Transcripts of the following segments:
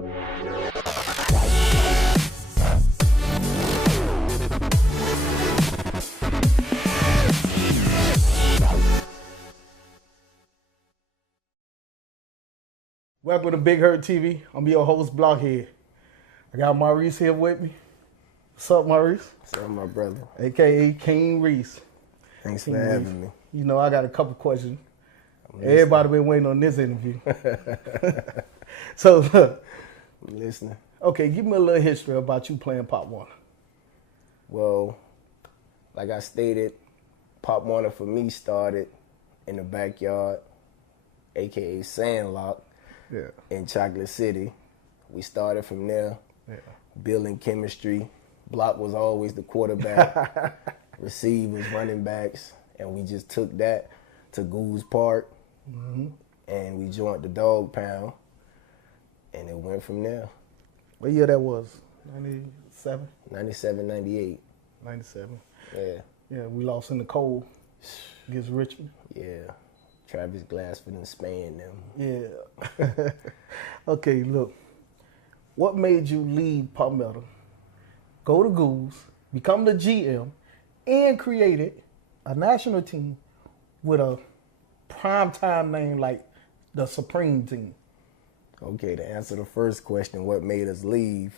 Welcome to Big Herc TV. I'm your host, Blockhead. I got Maurice here with me. What's up, Maurice? What's up, my brother? AKA King Reese. Thanks for having me. You know, I got a couple questions. Everybody been waiting on this interview. So, I'm listening. Okay, give me a little history about you playing Pop Warner. Well, like I stated, Pop Warner for me started in the backyard, AKA Sandlock, in Chocolate City. We started from there, building chemistry. Block was always the quarterback, receivers, running backs, and we just took that to Goulds Park, and we joined the Dog Pound, and it went from there. What year that was? 97? 97, 98. 97. Yeah. Yeah, we lost in the cold against Richmond. Yeah. Travis Glassford and Span them. Yeah. Okay, look. What made you leave Palmetto, go to Goulds, become the GM, and created a national team with a primetime name like the Supreme Team? Okay, to answer the first question, what made us leave?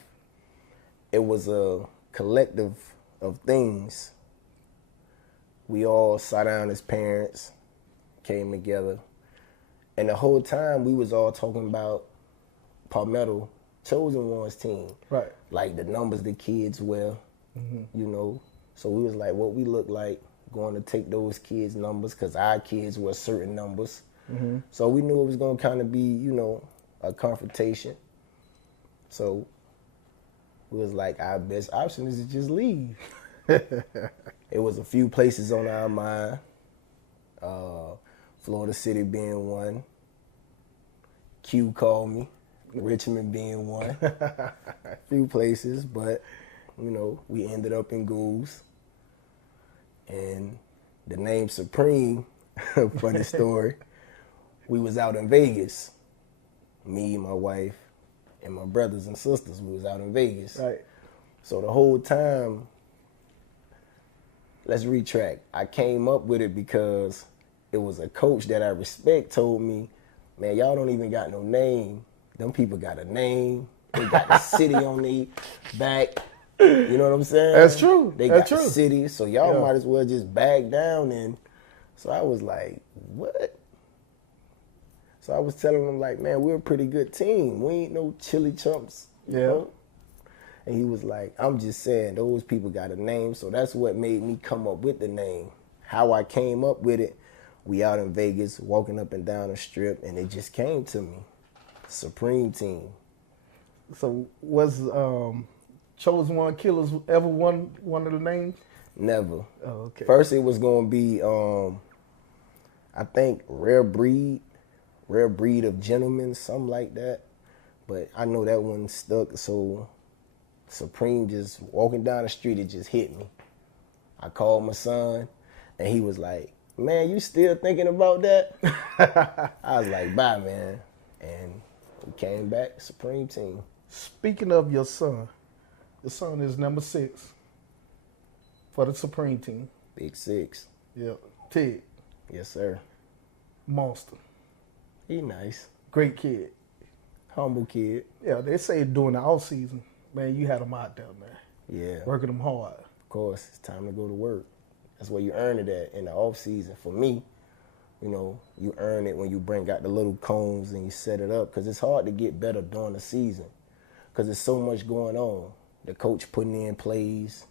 It was a collective of things. We all sat down as parents, came together, and the whole time we was all talking about Palmetto Chosen Ones team. Right. Like the numbers the kids wear, you know. So we was like, what we look like, going to take those kids' numbers, because our kids were certain numbers. So we knew it was going to kind of be, you know, a confrontation. So we was like, our best option is to just leave. It was a few places on our mind, Florida City being one, Q called me, Richmond being one, a few places, but you know, we ended up in Goulds. And the name Supreme, funny story, we was out in Vegas, me, my wife, and my brothers and sisters, we was out in Vegas. Right. So the whole time, let's retract. I came up with it because it was a coach that I respect told me, man, y'all don't even got no name. Them people got a name. They got the city on their back. You know what I'm saying? That's true. They That's got true. the city, so y'all might as well just back down. And so I was like, what? So I was telling them, like, man, we're a pretty good team. We ain't no chili chumps, you know? And he was like, I'm just saying, those people got a name, so that's what made me come up with the name. How I came up with it, we out in Vegas, walking up and down the strip, and it just came to me. Supreme Team. So was Chosen One Killers ever one of the names? Never. Oh, okay. First it was going to be, I think, Rare Breed of Gentlemen, something like that. But I know that one stuck, so Supreme, just walking down the street, it just hit me. I called my son, and he was like, man, you still thinking about that? I was like, bye, man. And we came back, Supreme Team. Speaking of your son is number 6 for the Supreme Team. Big 6. Yep. Ted. Yes, sir. Monster. He nice. Great kid. Humble kid. Yeah, they say during the off season, man, you had them out there, man. Yeah. Working them hard. Of course, it's time to go to work. That's where you earn it at in the off season. For me, you know, you earn it when you bring out the little cones and you set it up, because it's hard to get better during the season because there's so much going on. The coach putting in plays,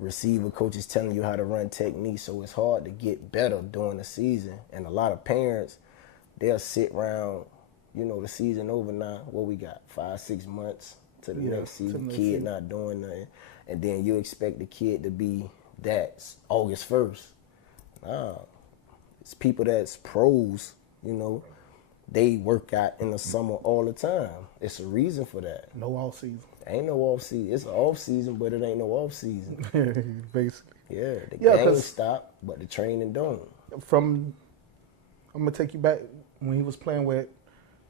receiver coaches telling you how to run techniques, so it's hard to get better during the season. And a lot of parents, they'll sit around, you know, the season over now, what we got, 5-6 months to the next season, kid not doing nothing, and then you expect the kid to be that August 1st. Nah, it's people that's pros, you know, they work out in the summer all the time. It's a reason for that. No off season. Ain't no off season. It's an off season, but it ain't no off season. Basically. Yeah, the game stop, but the training don't. I'm gonna take you back when he was playing with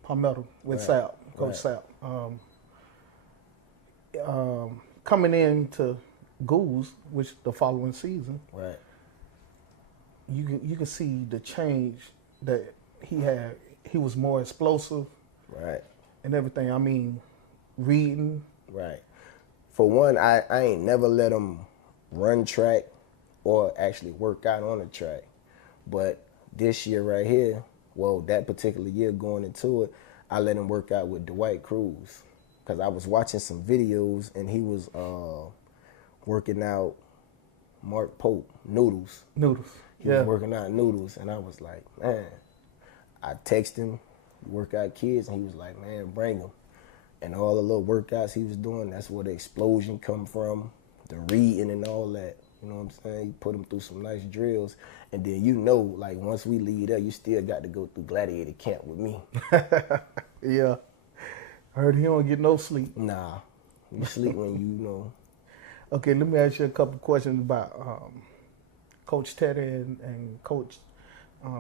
Palmetto with Sal. Coach Right. Sapp. Coming into Goulds, which the following season, Right. you can see the change that he had. He was more explosive Right. and everything. I mean, reading. Right. For one, I ain't never let him run track or actually work out on the track. But this year right here, well, that particular year going into it, I let him work out with Dwight Cruz. Because I was watching some videos and he was working out Mark Pope, noodles. Noodles. He was working out noodles. And I was like, man, I texted him, work out kids, and he was like, man, bring them. And all the little workouts he was doing, that's where the explosion come from, the reading and all that. You know what I'm saying? You put him through some nice drills. And then you know, like, once we leave there, you still got to go through gladiator camp with me. Yeah. I heard he don't get no sleep. Nah. You sleep when you know. Okay, let me ask you a couple questions about Coach Teddy and Coach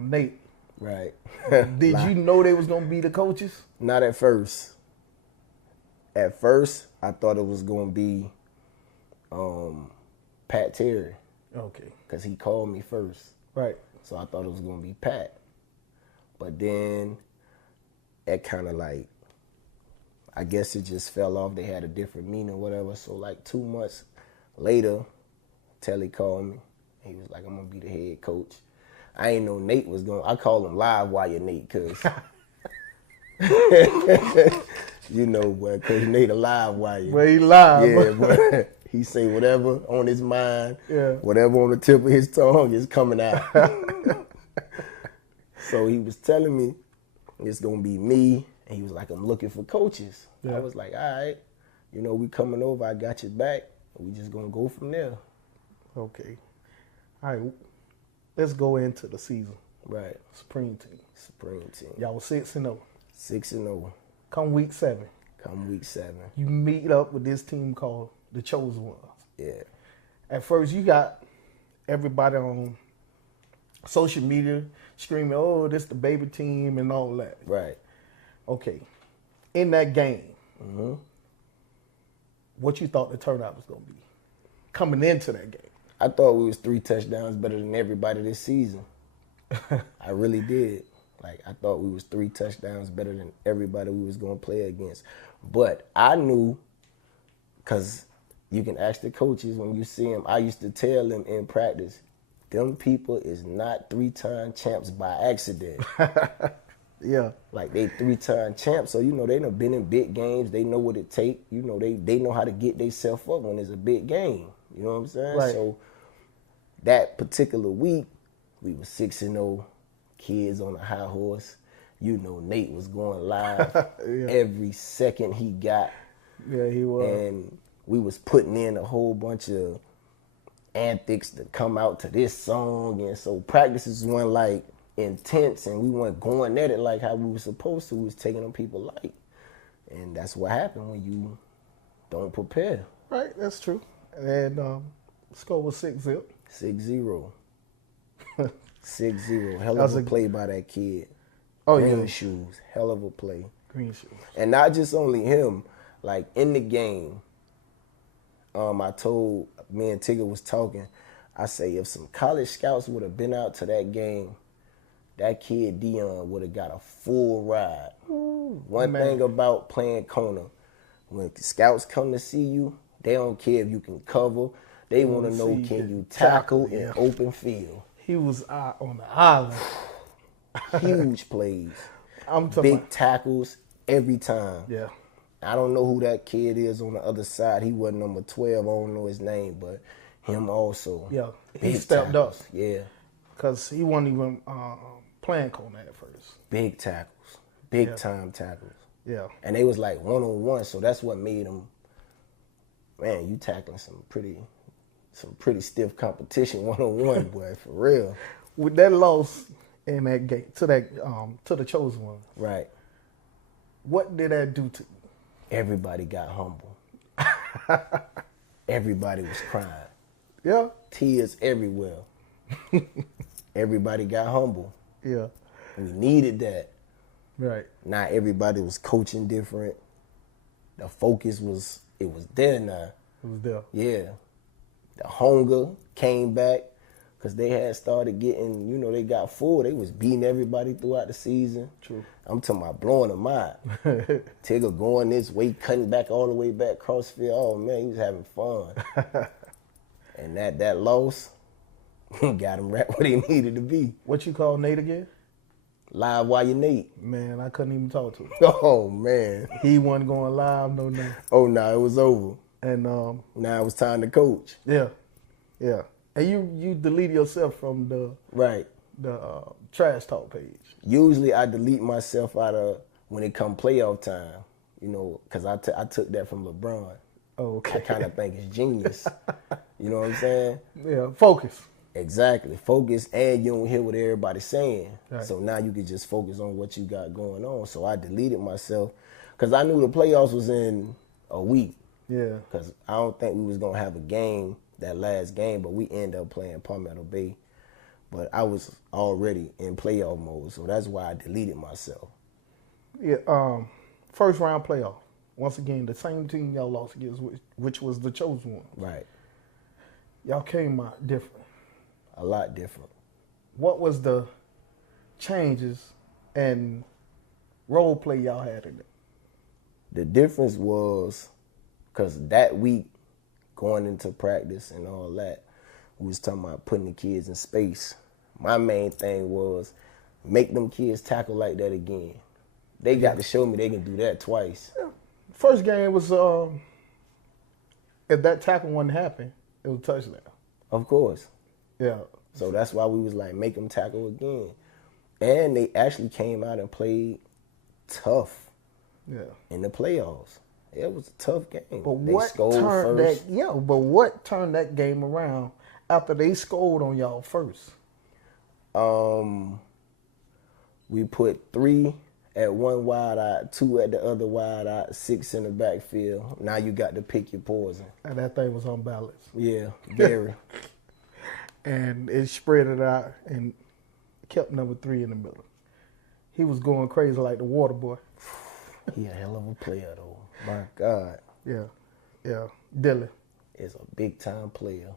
Nate. Right. Did you know they was going to be the coaches? Not at first. At first, I thought it was going to be Pat Terry. Okay. Because he called me first. Right. So I thought it was going to be Pat. But then it kind of like, I guess it just fell off. They had a different meaning or whatever. So like 2 months later, Telly called me. He was like, I'm going to be the head coach. I ain't know Nate was going. I call him Live Wire Nate because, you know, boy, Coach Nate a live wire. Well, he live. Yeah, boy. He say whatever on his mind, Yeah. whatever on the tip of his tongue is coming out. So he was telling me it's going to be me. And he was like, I'm looking for coaches. Yeah. I was like, all right, you know, we coming over. I got your back. We just going to go from there. Okay. All right. Let's go into the season. Right. Spring team. Spring team. Y'all was 6-0. 6-0. Come week 7, Come week 7. you meet up with this team called the Chosen Ones. Yeah. At first, you got everybody on social media screaming, "Oh, this the baby team" and all that. Right. Okay. In that game, Mm-hmm. what you thought the turnout was going to be coming into that game? I thought we was 3 touchdowns better than everybody this season. I really did. Like, I thought we was 3 touchdowns better than everybody we was going to play against. But I knew, because you can ask the coaches when you see them, I used to tell them in practice, them people is not 3-time champs by accident. Yeah. Like, they 3-time champs, so, you know, they done been in big games. They know what it take. You know, they know how to get themselves up when it's a big game. You know what I'm saying? Right. So, that particular week, we were 6-0, kids on a high horse. You know, Nate was going live Yeah. every second he got. Yeah, he was. And we was putting in a whole bunch of antics to come out to this song. And so practices weren't like intense and we weren't going at it like how we were supposed to. We was taking them people light. And that's what happened when you don't prepare. Right, that's true. And score was 6-0. 6-0. 6-0. Hell That was of a a- play by that kid. Oh, Green yeah. shoes. Hell of a play. Green shoes. And not just only him, like in the game, I told, me and Tigger was talking, I say if some college scouts would have been out to that game, that kid Dion would have got a full ride. One man. thing about playing corner, when scouts come to see you, they don't care if you can cover. They want to wanna know, see you can can you tackle tackle, in yeah. open field? He was out on the island. Huge plays. I'm talking Big about, tackles every time. yeah. I don't know who that kid is on the other side. He wasn't number 12. I don't know his name, but him also. Yeah, he Big stepped up. tackles. Yeah, Because he wasn't even playing corner at first. big tackles. Big Yeah. time tackles. Yeah. And they was like one-on-one, so that's what made them, man, you tackling some pretty stiff competition one-on-one, boy, for real. With that loss in that game to the Chosen One, Right. what did that do to you? Everybody got humble. Everybody was crying. Yeah. Tears everywhere. Everybody got humble. Yeah. We needed that. Right. Not everybody was coaching different. The focus was there now. It was there. Yeah. The hunger came back because they had started getting, they got full. They was beating everybody throughout the season. True. I'm talking about blowing them out. Tigger going this way, cutting back all the way back across the field. Oh, man, he was having fun. And that loss got him right where he needed to be. What you call Nate again? Live while you Nate. Man, I couldn't even talk to him. Oh, man. He wasn't going live, no. Oh, no, it was over. And now it was time to coach. Yeah. And you delete yourself from the trash talk page. Usually I delete myself out of when it come playoff time, because I took that from LeBron. Oh, okay. I kind of think it's genius. You know what I'm saying? Yeah, focus. Exactly. Focus, and you don't hear what everybody's saying. Right. So now you can just focus on what you got going on. So I deleted myself because I knew the playoffs was in a week. Yeah. Because I don't think we was going to have a game, that last game, but we ended up playing Palmetto Bay. But I was already in playoff mode, so that's why I deleted myself. Yeah. First round playoff. Once again, the same team y'all lost against, which was the chosen one. Right. Y'all came out different. A lot different. What was the changes and role play y'all had in it? The difference was, because that week, going into practice and all that, we was talking about putting the kids in space. My main thing was make them kids tackle like that again. They got to show me they can do that twice. Yeah. First game was, if that tackle wasn't happen, it was a touchdown. Of course. Yeah. So that's why we was like, make them tackle again. And they actually came out and played tough in the playoffs. It was a tough game. But they what turned that game around after they scored on y'all first? We put 3 at one wide out, 2 at the other wide out, 6 in the backfield. Now you got to pick your poison. And that thing was unbalanced. Yeah, very. And it spread it out and kept number 3 in the middle. He was going crazy like the water boy. He a hell of a player, though. My God. Yeah. Dylan is a big-time player.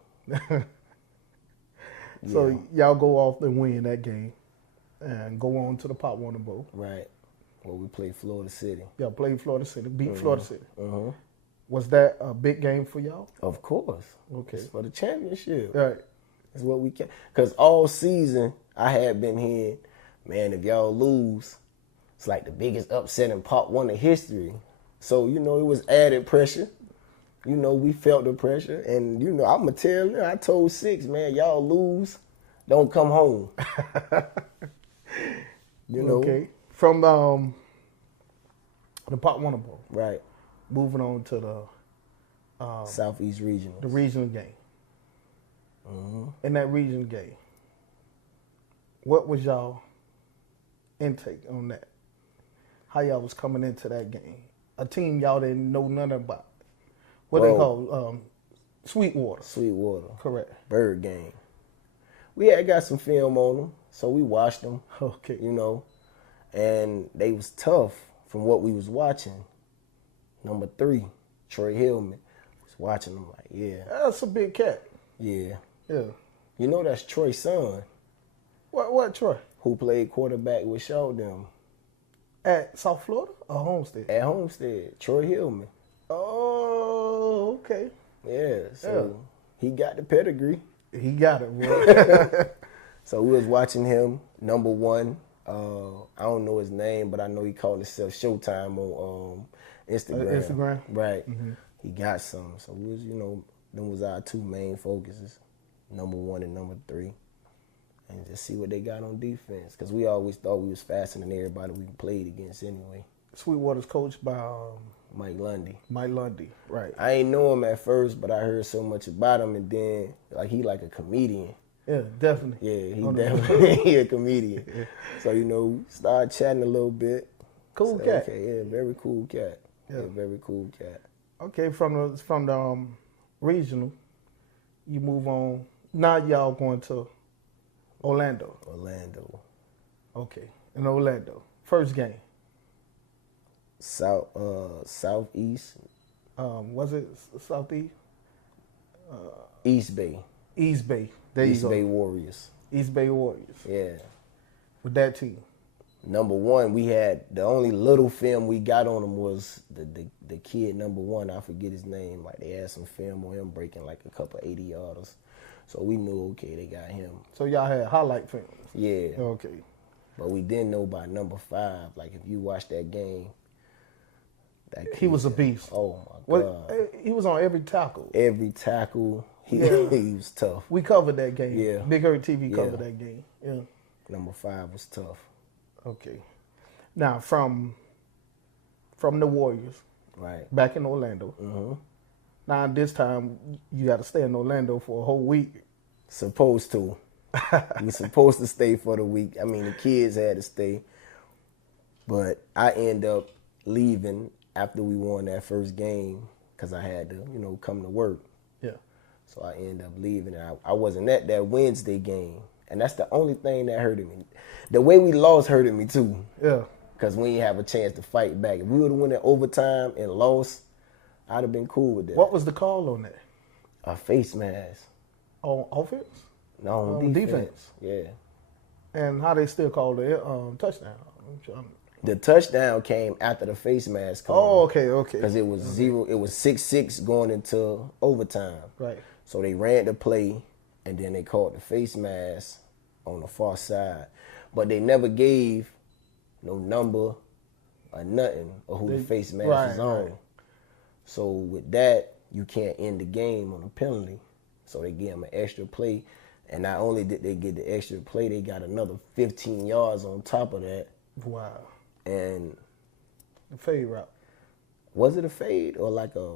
So y'all go off and win that game and go on to the Pop Warner Bowl. Right. Well, we played Florida City. Y'all played Florida City, beat Florida City. Uh-huh. Was that a big game for y'all? Of course. Okay. It's for the championship. Right. That's what we can. Because all season, I had been hearing, man, if y'all lose, it's like the biggest upset in Pop Warner history. So, it was added pressure. We felt the pressure. And, I'm going to tell you, I told 6, man, y'all lose, don't come home. Okay. From the Pop Warner Bowl. Right. Moving on to the Southeast Regional. The regional game. Mm-hmm. In that regional game, what was y'all intake on that? How y'all was coming into that game? A team y'all didn't know nothing about. What they call Sweetwater. Sweetwater. Correct. Bird game. We had got some film on them, so we watched them. Okay. And they was tough from what we was watching. Number 3, Troy Hillman, was watching them like, yeah. That's a big cat. Yeah. Yeah. That's Troy's son. What Troy? Who played quarterback with Shaw them. At South Florida or Homestead? At Homestead, Troy Hillman. Oh, okay. Yeah, so he got the pedigree. He got it, boy. So we was watching him, number 1. I don't know his name, but I know he called himself Showtime on Instagram. Instagram? Right. Mm-hmm. He got some. So we was, them was our 2 main focuses, number 1 and number 3. And just see what they got on defense. Because we always thought we was faster than everybody we played against anyway. Sweetwater's coached by Mike Lundy. Mike Lundy, right. I ain't know him at first, but I heard so much about him, and then he like a comedian. Yeah, definitely. Yeah, he definitely a comedian. Yeah. So, start chatting a little bit. Cool cat. Okay, yeah, very cool cat. Yeah, very cool cat. Okay, from the regional, you move on. Now y'all going to Orlando. Orlando. Okay, in Orlando. First game. Southeast. Was it Southeast? East Bay. East Bay. There you East go. Bay Warriors. East Bay Warriors. Yeah. With that team. Number one, we had the only little film we got on him was the kid number one. I forget his name. Like they had some film on him breaking like a couple 80-yarders. So we knew, okay, they got him. So y'all had highlight films. Yeah. Okay. But we didn't know about number 5. Like if you watch that game, that kid, He was a beast. Oh my God. He was on every tackle. Every tackle, he was tough. We covered that game. Yeah. Big Herc TV covered Yeah. that game. Yeah. Number 5 was tough. Okay. Now from the Warriors, Right. back in Orlando. Mm-hmm. Now this time you got to stay in Orlando for a whole week. Supposed to. We supposed to stay for the week. I mean, the kids had to stay. But I end up leaving after we won that first game because I had to, come to work. Yeah. So I end up leaving. I wasn't at that Wednesday game. And that's the only thing that hurted me. The way we lost hurted me too. Yeah. Because we didn't have a chance to fight back. If we would have won in overtime and lost, I'd have been cool with that. What was the call on that? A face mask. On offense? No, On defense. Yeah. And how they still call the touchdown? The touchdown came after the face mask call. Oh, okay. Because it was 6-6 going into overtime. Right. So they ran the play, and then they called the face mask on the far side. But they never gave no number or nothing of who the face mask is on. Right. So with that, you can't end the game on a penalty. So they gave them an extra play. And not only did they get the extra play, they got another 15 yards on top of that. Wow. And The fade route. was it a fade or like a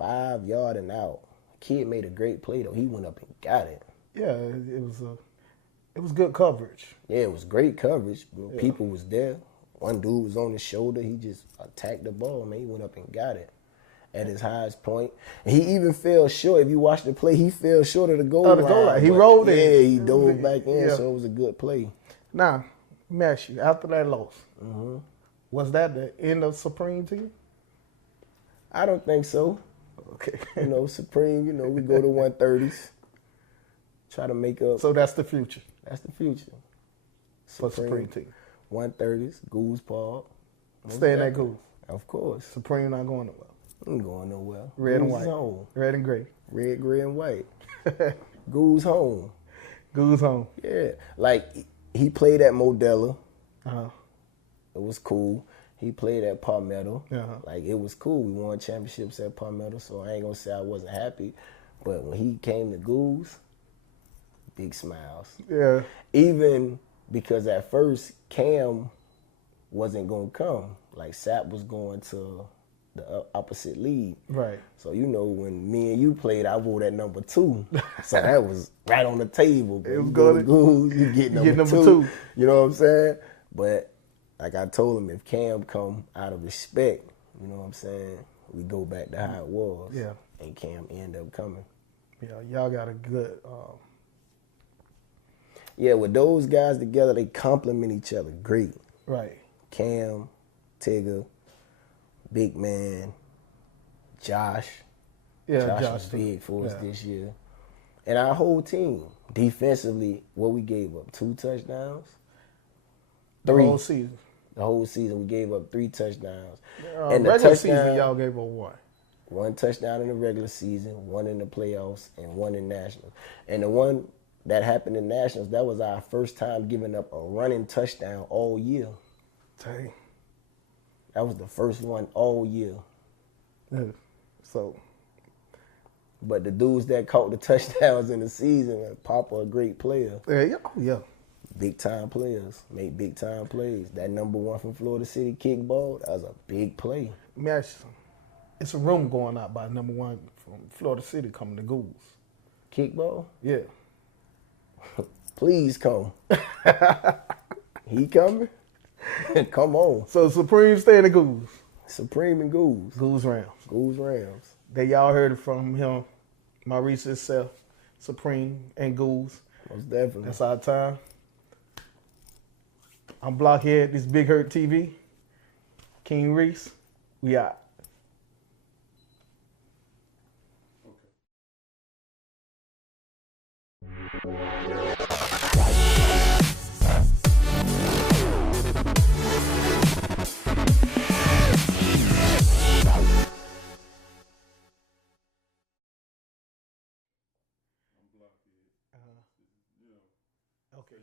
5-yard and out? Kid made a great play though. He went up and got it. Yeah, it was good coverage. Yeah, it was great coverage. People was there. One dude was on his shoulder. He just attacked the ball, man. He went up and got it at his highest point. And he even fell short. If you watch the play, he fell short of the goal line. The goal line. He rolled in. Yeah, he dove back in, so it was a good play. Now, let me ask you, after that loss, was that the end of Supreme team? I don't think so. Okay. Supreme, we go to 130s. Try to make up. So that's the future That's the future. for Supreme team. 130s, Goulds Park. Staying at Goulds. Of course. Supreme not going nowhere. I'm going nowhere. Red and Goulds white. home. Red and gray. Red, gray, and white. Goulds home. Goulds home. Yeah. Like, he played at Modella. Uh-huh. It was cool. He played at Palmetto. Uh-huh. Like, it was cool. We won championships at Palmetto, so I ain't going to say I wasn't happy. But when he came to Goulds, big smiles. Yeah. Even because at first, Cam wasn't going to come. Like, Sap was going to the opposite league. Right. So, when me and you played, I wore that number 2. So that was right on the table. It was you go to good. Goulds, you get number 2. You know what I'm saying? But like I told him, if Cam come out of respect, you know what I'm saying, we go back to how it was. Yeah. And Cam end up coming. Yeah, y'all got a good... Yeah, with those guys together, they complement each other great. Right. Cam, Tigger, Big Man, Josh. Yeah, Josh was big for us this year. And our whole team, defensively, what we gave up, 2 touchdowns? 3. The whole season. The whole season, we gave up 3 touchdowns. And the regular season, y'all gave up 1. 1 touchdown in the regular season, 1 in the playoffs, and 1 in nationals. And the one that happened in nationals, that was our first time giving up a running touchdown all year. Dang. That was the first one all year. Yeah. So. But the dudes that caught the touchdowns in the season, Papa a great player. Yeah. Big time players, make big time plays. That number 1 from Florida City kickball, that was a big play. Let me ask you something. It's a rumor going out by number 1 from Florida City coming to Goulds. Kickball? Yeah. Please come. He coming? Come on. So Supreme staying at Goulds. Supreme and Goulds. Goulds Rams. Goulds Rams. Y'all heard it from him, Maurice himself, Supreme and Goulds. Most definitely. That's our time. I'm Blockhead, this Big Herc TV. King Reese. We out. Okay.